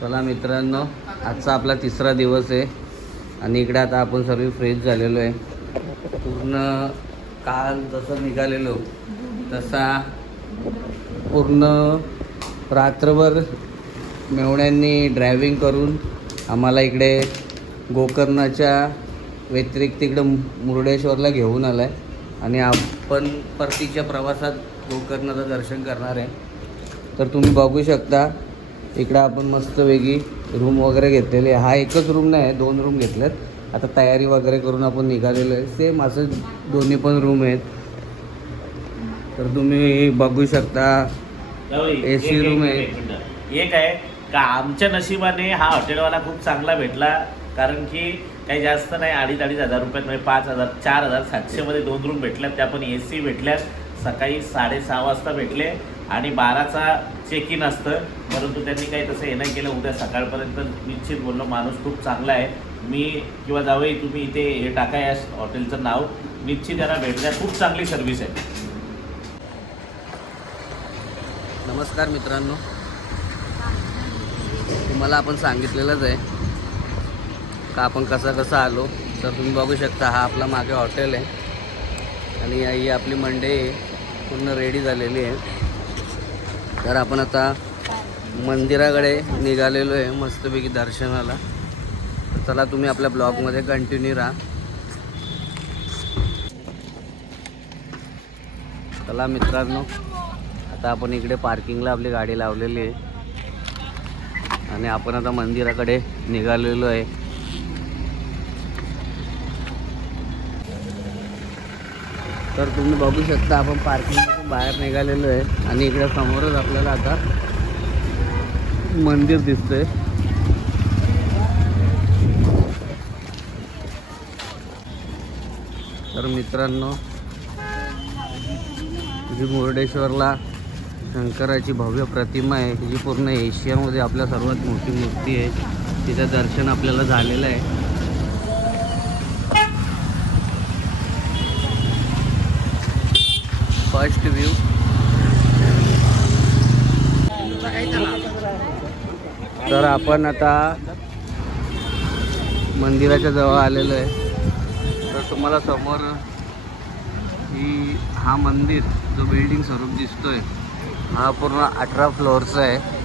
चला मित्रांनो, आजचा आपला तिसरा दिवस आहे आणि इकडे आता आपण सर्व फ्रेश झालेलो आहे. पूर्ण काल जसं निघालेलो तसा पूर्ण रात्रभर मेवण्यांनी ड्रायव्हिंग करून आम्हाला इकडे गोकर्णाच्या व्यतिरिक्त इकडं मुर्डेश्वरला घेऊन आला आहे आणि आपण परतीच्या प्रवासात गोकर्णाचं दर्शन करणार आहे. तर तुम्ही बघू शकता इकडं आपण मस्तपैकी रूम वगैरे घेतलेली आहे. हा एकच रूम नाही आहे, 2 रूम घेतल्यात. आता तयारी वगैरे करून आपण निघालेलो आहे. सेम असं दोन्ही पण रूम आहेत. तर तुम्ही बघू शकता AC रूम आहे. एक आहे का आमच्या नशिबाने हा हॉटेलवाला खूप चांगला भेटला, कारण की काही जास्त नाही, 2,500 रुपयात म्हणजे 5,000 4,700मध्ये 2 रूम भेटल्यात. त्या पण AC भेटल्यात. सकाळी 6:30 वाजता भेटले आणि 12चा चेक इन असतं, परंतु त्यांनी काही तसं हे नाही केलं. उद्या सकाळपर्यंत निश्चित बोललो, माणूस खूप चांगला आहे. मी किंवा जावई तुम्ही इथे हे टाका या हॉटेलचं नाव, निश्चित त्यांना भेटल्या. खूप चांगली सर्व्हिस आहे. नमस्कार मित्रांनो, तुम्हाला आपण सांगितलेलंच आहे का आपण कसं आलो. तर तुम्ही बघू शकता हा आपला मागे हॉटेल आहे आणि ही आपली मंडई पूर्ण रेडी झालेली आहे. तर आपण आता मंदिराकडे निघालेलो आहे मस्तपैकी दर्शनाला. तर चला तुम्ही आपल्या ब्लॉगमध्ये कंटिन्यू राहा. चला मित्रांनो, आता आपण इकडे पार्किंगला आपली गाडी लावलेली आहे आणि आपण आता मंदिराकडे निघालेलो आहे. तर तुम्ही बघू शकता आपण पार्किंगमधून बाहेर निघालेलो आहे आणि इकडे समोरच आपल्याला आता मंदिर दिसतंय. तर मित्रांनो, जी मुर्डेश्वरला शंकराची भव्य प्रतिमा आहे, जी पूर्ण एशियामध्ये आपल्या सर्वात मोठी मूर्ती आहे, तिचं दर्शन आपल्याला झालेलं आहे. First view. तर आपण आता मंदिराच्या जवळ आलेलो आहे. तर तुम्हाला समोर हा मंदिर जो बिल्डिंग स्वरूप दिसतोय, हा पूर्ण 18 फ्लोअरचा आहे.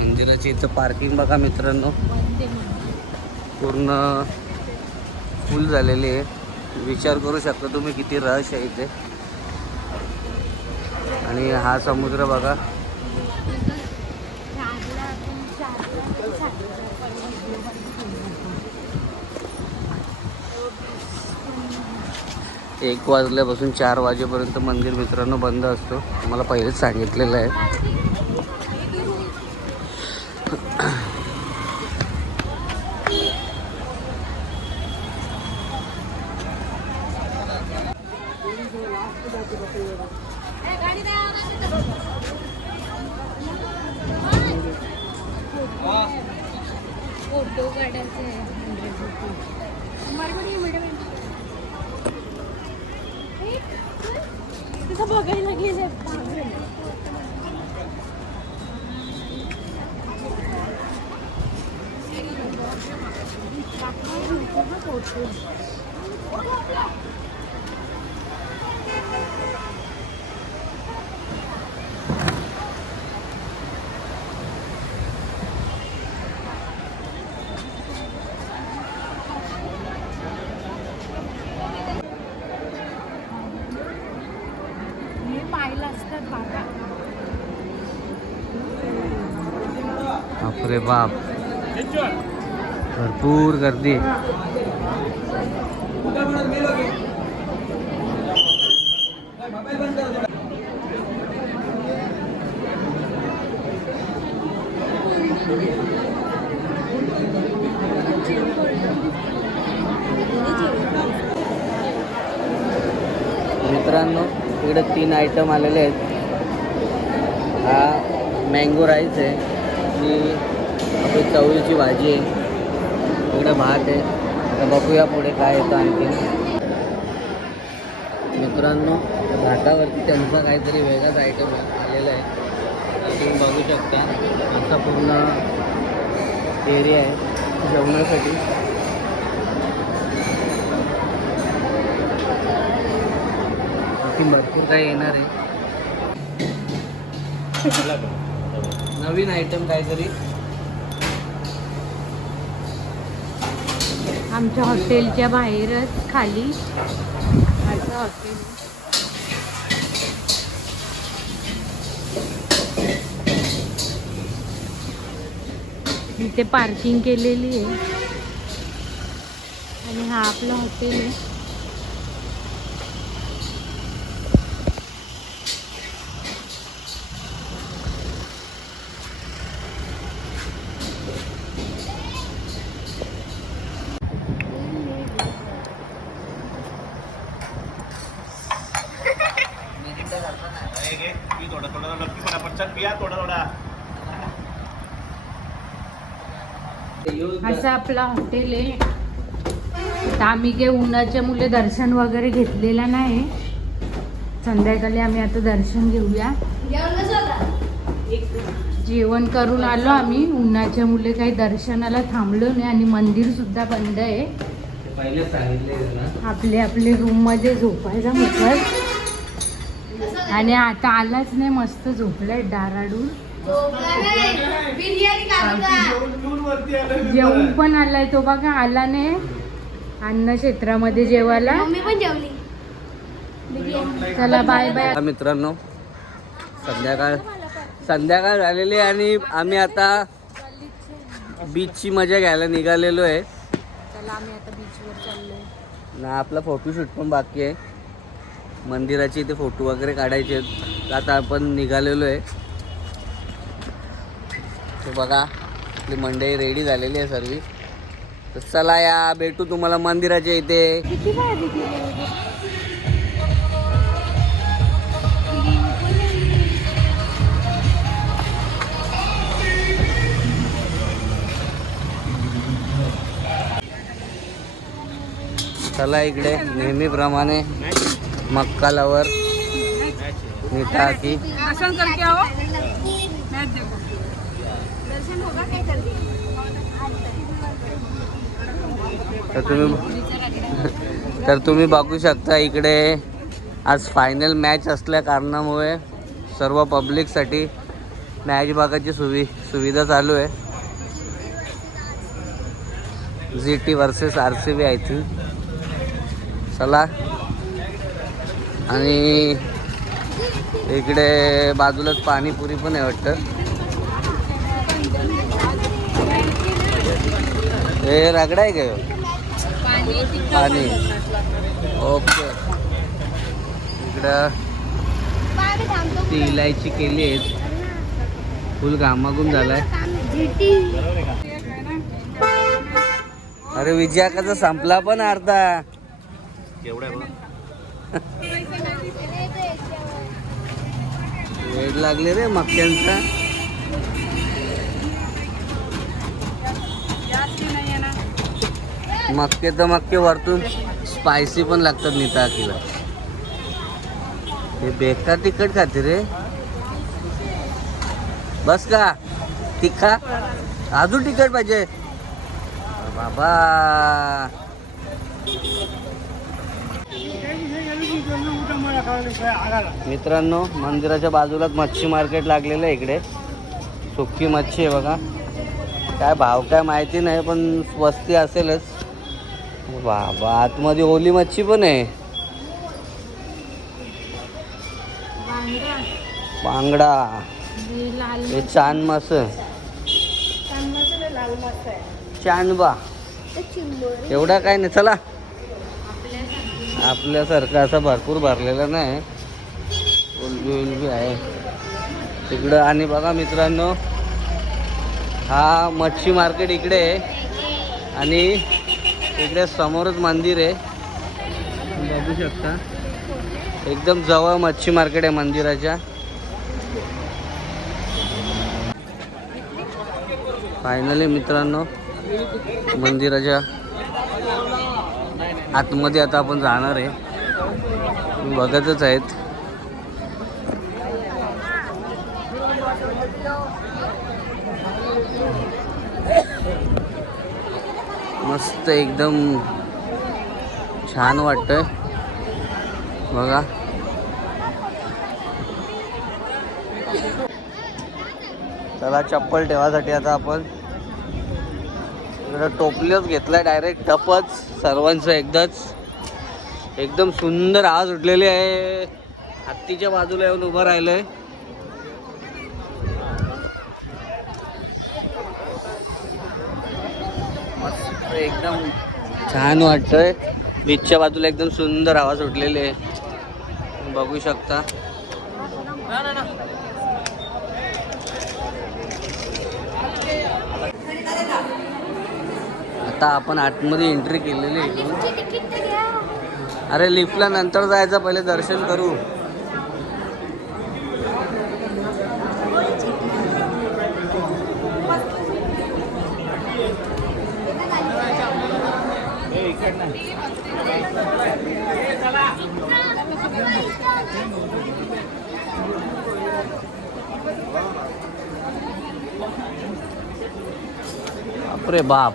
मंदिराची इथं पार्किंग बघा मित्रांनो, पूर्ण फुल झालेली आहे. विचार करू शकता तुम्ही किती रश आहे इथे. आणि हा समुद्र बघा. एक वाजल्यापासून 4 वाजेपर्यंत मंदिर मित्रांनो बंद असतो. मला पहिलेच सांगितलेलं आहे. फोटो काढायचे आहे 100 तिथं बघायला गेले. पाहिलं असतं रे बाप, भरपूर गर्दी. मित्रांनो इकडे 3 आयटम आलेले आहेत. हा मँगो राईस आहे, ही आपली चवळीची भाजी आहे, इकडे भात आहे. आता बघूया पुढे काय येतं आणखी. मित्रांनो घाटावरती त्यांचा काहीतरी वेगळाच आयटम आलेला आहे. तुम्ही बघू शकता असा पूर्ण एरिया आहे जेवणासाठी. भरपूर काही येणार आहे. नवीन आयटम काहीतरी. आमच्या हॉटेलच्या बाहेरच खाली असं हॉटेल. इथे पार्किंग केलेली आहे आणि हा आपलं हॉटेल आहे. असं आपलं हॉटेल आहे. आता आम्ही काही उन्हाच्या मुले दर्शन वगैरे घेतलेलं नाही. संध्याकाळी आम्ही आता दर्शन घेऊया. जेवण करून आलो आम्ही. उन्हाच्या मुले काही दर्शनाला थांबलो नाही आणि मंदिर सुद्धा बंद आहे. पहिले सांगितले आपले आपले रूम मध्ये झोपायला म्हटलं आणि आता आलाच नाही. मस्त झोपलाय डाराडून. जेवून पण आलाय तो बघा. आला नाही अन्न क्षेत्रामध्ये जेवायला. चला बाय बाय. मित्रांनो संध्याकाळ झालेली आहे आणि आम्ही आता बीचची मजा घ्यायला निघालेलो आहे. चला आम्ही आता बीचवर चाललोय ना. आपला फोटोशूट पण बाकी आहे. मंदिराचे इथे फोटो वगैरे काढायचे आहेत. आता आपण निघालेलो आहे. तो बघा आपली मंडई रेडी झालेली आहे सर्व. तर चला या भेटू तुम्हाला मंदिराच्या इथे. किती भारी दिली. चला इकडे नेहमीप्रमाणे मक्का लवर नीता की दर्शन करके आओ. मैच देखो. दर्शन होगा क्या करके. तर तुम्ही बघू शकता इकडे आज फायनल मॅच असल्या कारणामुळे सर्व पब्लिकसाठी मॅच बघायची सुविधा चालू आहे. GT versus RCB I think. चला. आणि इकडे बाजूलाच पाणीपुरी पण आहे वाटतं. हे रगडा आहे का पाणी. ओके. इकडं ती इलायची केली आहे. फुल घामागून झालाय. अरे विजयाकाचा संपला पण अर्धा. वेळ लागले रे मक्क्यांचा. मक्के तर मक्के वरतून स्पायसी पण लागतात नीता आकीला. हे बेकार तिखट खाते रे. बस का तिखा अजून तिखट पाहिजे बाबा. मित्रांनो मंदिराच्या बाजूलाच मच्छी मार्केट लागलेलं आहे. इकडे सुक्की मच्छी आहे बघा. काय भाव काय माहिती नाही पण स्वस्ती असेलच बाबा. आतमध्ये ओली मच्छी पण आहे. बांगडा. हे चान मास. चांदबा एवढा काय नाही. चला आपल्यासारखं असं भरपूर भरलेला नाही. उलबी आहे तिकडं. आणि बघा मित्रांनो, हा मच्छी मार्केट इकडे आहे आणि इकडे समोरच मंदिर आहे, बघू शकता. एकदम जवळ मच्छी मार्केट आहे मंदिराच्या. फायनली मित्रांनो मंदिराच्या आतमध्ये आता आपण जाणार आहे. बघतच आहेत. मस्त एकदम छान वाटतंय बघा. त्याला चप्पल ठेवासाठी आता आपण इकडं टोपलीच घेतलाय, डायरेक्ट टपच सर्वांचं एकदाच. एकदम सुंदर आवाज उठलेली आहे. हत्तीच्या बाजूला येऊन उभं राहिलंय. मस्त एकदम छान वाटतंय. बीचच्या बाजूला एकदम सुंदर आवाज उठलेले आहे, बघू शकता. आता आपण आतमध्ये एंट्री केलेली आहे. अरे लिफ्टला नंतर जायचं, पहिले दर्शन करू. बापरे बाप,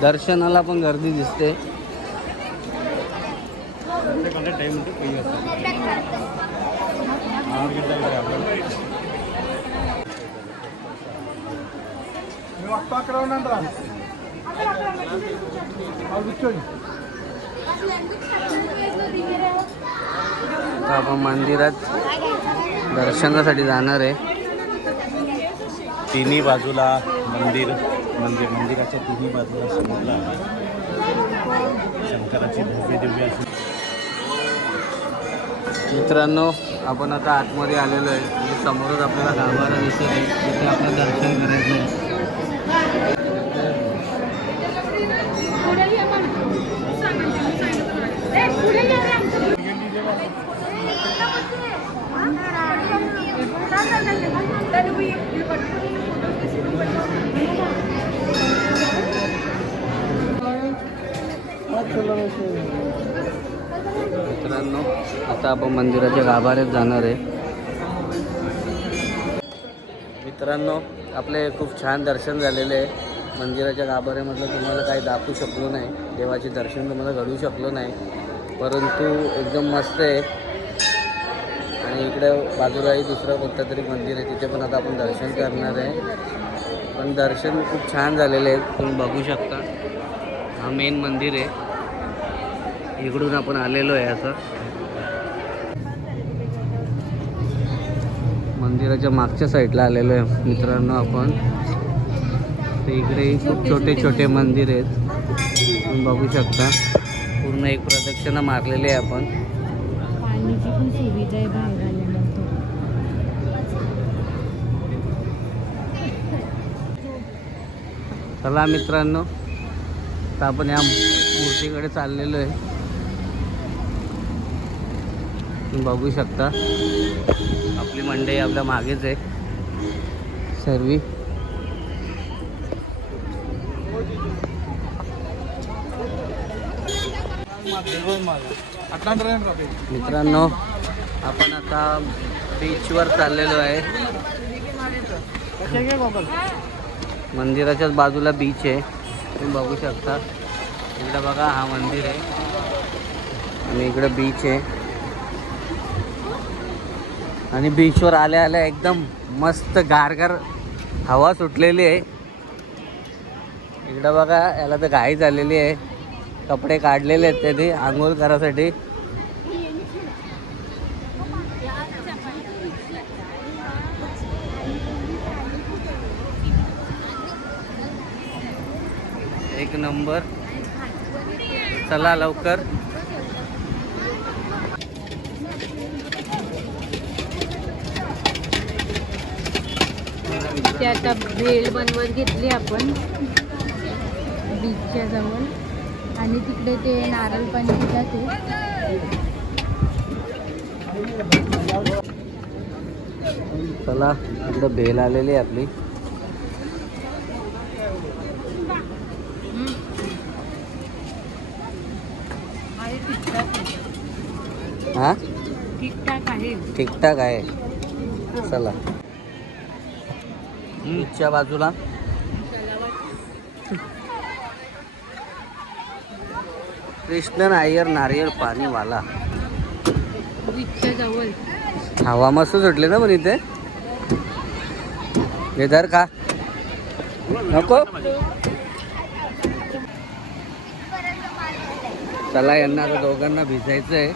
दर्शनाला पण गर्दी दिसते. आपण मंदिरात दर्शनासाठी जाणार आहे. तिन्ही बाजूला मंदिर, म्हणजे मंदिराच्या तिन्ही बाजूला समुद्र आहे. शंकराची भव्य दिव्य अशी. मित्रांनो आपण आता आतमध्ये आलेलो आहे. म्हणजे समोरच आपल्याला गाभारा दिसत आहे, तिथे आपलं दर्शन करायचं आहे. मित्रांनो आता आपण मंदिराच्या गाभाऱ्यात जाणार आहे. मित्रांनो आपले खूप छान दर्शन झालेले आहे. मंदिराच्या गाभाऱ्यामधलं तुम्हाला काही दाखवू शकलो नाही, देवाचे दर्शन तुम्हाला घडवू शकलो नाही, परंतु एकदम मस्त आहे. आणि इकडे बाजूलाही दुसरं कोणतं तरी मंदिर आहे, तिथे पण आता आपण दर्शन करणार आहे. पण दर्शन खूप छान झालेले आहेत, तुम्ही बघू शकता. हा मेन मंदिर आहे, इकडून आपण आलेलो आहे. असं मंदिराच्या मागच्या साईडला आलेलो आहे मित्रांनो आपण. तर इकडे खूप छोटे छोटे मंदिर आहेत, तुम्ही बघू शकता. पूर्ण एक प्रदक्षिणा मारलेली आहे आपण. पाण्याची पण सुविधा आहे बाहेर आल्यानंतर. चला मित्रांनो तर आपण या मूर्तीकडे चाललेलो आहे, तुम्ही बघू शकता. आपली मंडई आपल्या मागेच आहे सर्वी. मित्रांनो आपण आता बीचवर चाललेलो आहे. मंदिराच्याच बाजूला बीच आहे, तुम्ही बघू शकता. इकडे बघा हा मंदिर आहे आणि इकडे बीच आहे. आणि बीचवर आल्या आल्या एकदम मस्त गारगार हवा सुटलेली आहे. इकडं बघा, याला तर घाई झालेली आहे. कपडे काढलेले आहेत त्यांनी आंघोळ करायसाठी. नंबर. चला लवकर. ते आता भेळ बनवत घेतली आपण बीचच्या जवळ आणि तिकडे ते नारळ पाणी पितात चला इकडं भेल आलेली आहे आपली. हा ठीकठाक आहे. ठीकठाक आहे. चला बीचच्या बाजूला कृष्ण नायर नारियल पाणीवाला. बीचच्या जवळ हवा मस्त सुटली ना पण इथे. इधर का नको. चला यांना आता दोघांना भिजायचं आहे.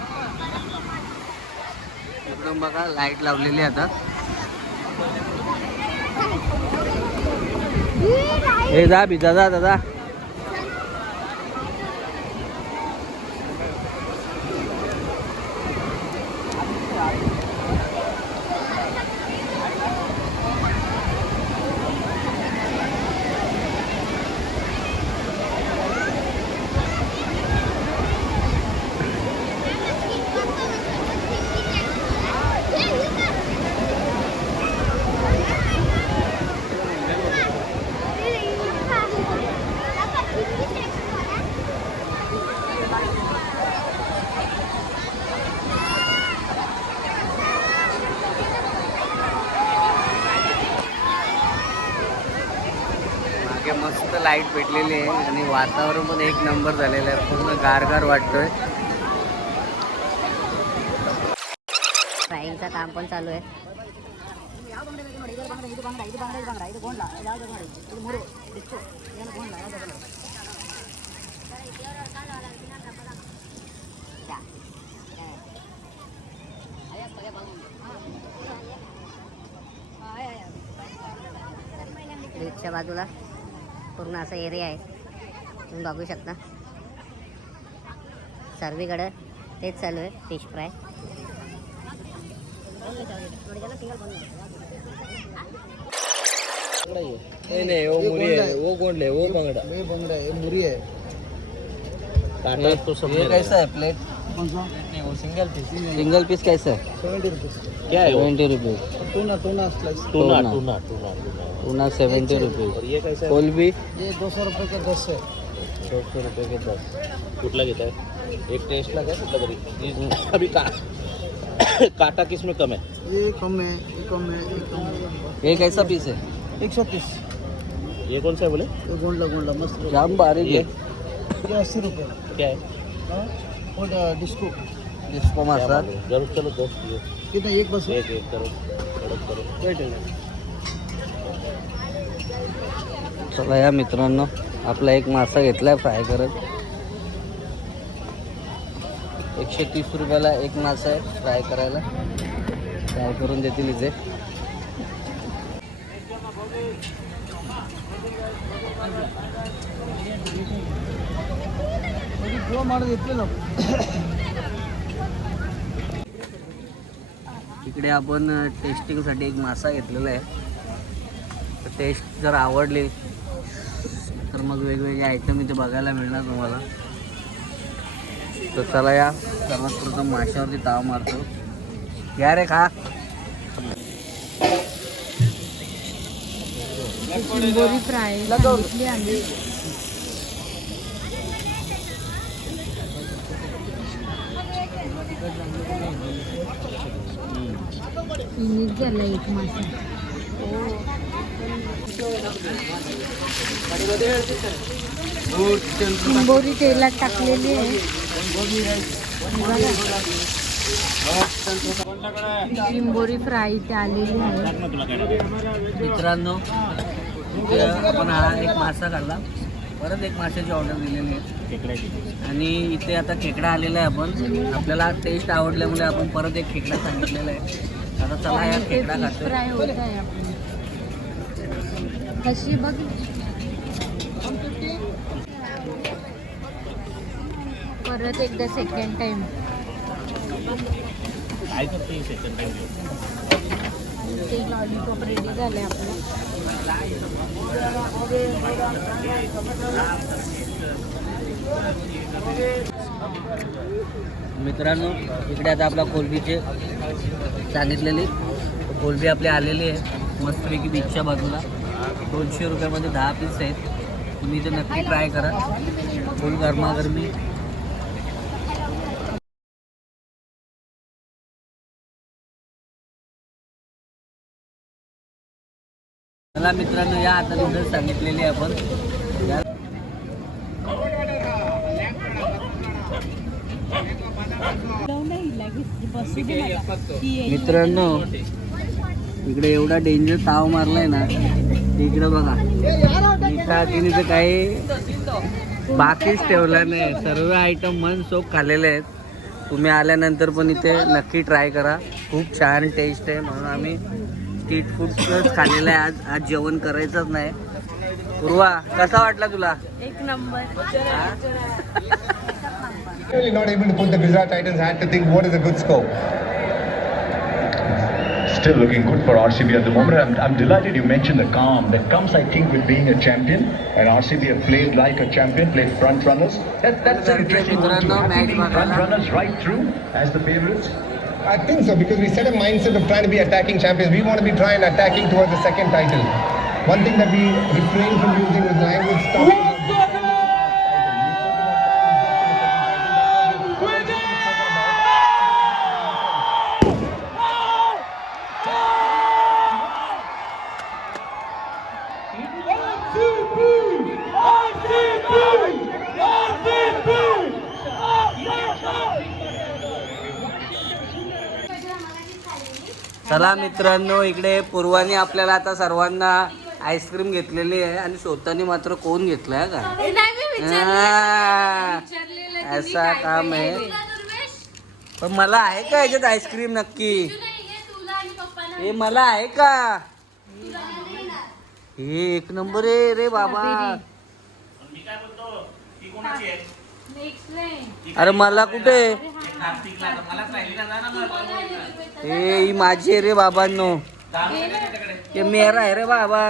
एकदम बघा लाईट लावलेली आता. हे जा भिजा जा दादा. मस्त लाईट पेटलेली आहे आणि वातावरण पण एक नंबर झालेलं आहे. पूर्ण गारगार वाटतोय. फ्राईंगचं काम पण चालू आहे. बीचच्या बाजूला पूर्ण असा एरिया आहे. तुम्ही बघू शकता सर्वीकडे तेच चालू आहे. फिश फ्राय नहीं वो मुरी है. वो गोंड है. वो बंगड़ा. ये बंगड़ा है, ये मुरी है. काटा तो सब. ये कैसा है प्लेट? नहीं वो सिंगल पीस. सिंगल पीस कैसा है? 70 रुपीस. क्या है वो? 70 rupees. Tuna slice. Tuna tuna. Tuna tuna tuna. Tuna 70 और रुपीज. ये कैसा है? कोलबी ये 200 रुपये के 10 है. 200 रुपये के 10. कुठला घेत आहे? एक टेस्टला काय कुठला तरी. अभी काटा किस में कम है? ये कम है, ये कम है, ये कम है. ये कैसा पीस है? 130. ये कौन सा है बोले? ये गोंडला मस्त. जाम बारीक ये है. ये 80 रुपये. क्या है? हाँ? और डिस्को. डिस्को क्या मसाला. मालूम. जरूर चलो दोस्त ये कितना एक बस है? एक एक करो कडक करो. वेट है. चला या मित्रांनो आपला एक मासा घेतलाय फ्राय करत. 130 रुपयाला एक मासा आहे फ्राय करायला. फ्राय करून देतील इथे. वो मार देते ना. इकडे आपण टेस्टिंगसाठी एक मासा घेतलेला आहे. तर टेस्ट जर आवडली तर मग वेगवेगळे आयटम इथे बघायला मिळणार तुम्हाला. तर चला या सर्वात प्रथम माशावरती ताव मारतो. या रे खा. चिंबोरी फ्राय सांगितली आम्ही. फिनिश झाला एक मासा. चिंबोरी तेलात टाकलेली आहे. चिंबोरी फ्राय इथे आलेली आहे. मित्रांनो इथे आपण हा एक मासा काढला. परत एक माशाची ऑर्डर दिलेली आहे आणि इथे आता खेकडा आलेला आहे. आपण आपल्याला टेस्ट आवडल्यामुळे आपण परत एक खेकडा सांगितलेला आहे. आता चला या खेकडा खातो. फ्राय होत आहे आपण. कशी बघ परत एकदा सेकंड टाइम. काय करते सेकंड टाइम? ते लॉलीपॉप रेडी झाले आपलं. मित्रांनो इकडे आता आपला कोलबीचे सांगितलेली कोलबी आपली आलेली आहे मस्तपैकी बीचच्या बाजूला. 200 रुपयामध्ये 10 पीस आहेत. तुम्ही ते नक्की ट्राय करा. फुल गरमागरमी. मला मित्रांनो या आता नूडल्स सांगितलेली आपण या मित्रांनो इकडे एवढा डेंजर ताव मारलाय ना. इकडे बघा तिने काही बाकीच ठेवला नाही. सर्व आयटम मनसोक्त खाल्लेले आहेत. तुम्ही आल्यानंतर पण इथे नक्की ट्राय करा. खूप छान टेस्ट आहे. म्हणून आम्ही स्ट्रीट फूडच खाल्लेलं आहे. आज जेवण करायचंच नाही. पूर्वा कसा वाटला तुला? एक number. Really not able to put the Gujarat Titans hat to think what is a good score. Still looking good for RCB at the moment. I'm delighted you mentioned the calm that comes, I think, with being a champion. And RCB have played like a champion, played front runners. That's an interesting one too. Have been front runners right through as the favourites? I think so because we set a mindset of trying to be attacking champions. We want to be trying attacking towards the second title. One thing that we refrained from using was language stopping. चला मित्रांनो इकडे पूर्वानी आपल्याला आता सर्वांना ice cream घेतलेली आहे आणि स्वतःनी मात्र कोण घेतलाय का? असा काम आहे. पण मला आहे का याच्यात आईस्क्रीम नक्की? हे मला आहे का? हे एक नंबर आहे रे बाबा. मी काय बोलतो ती कोणाची आहे? अरे मला कुठे? कार्तिकला तर मलाच राहिली ना. जा ना मग. ही माझी आहे रे बाबांनो. हे मेरा आहे रे बाबा.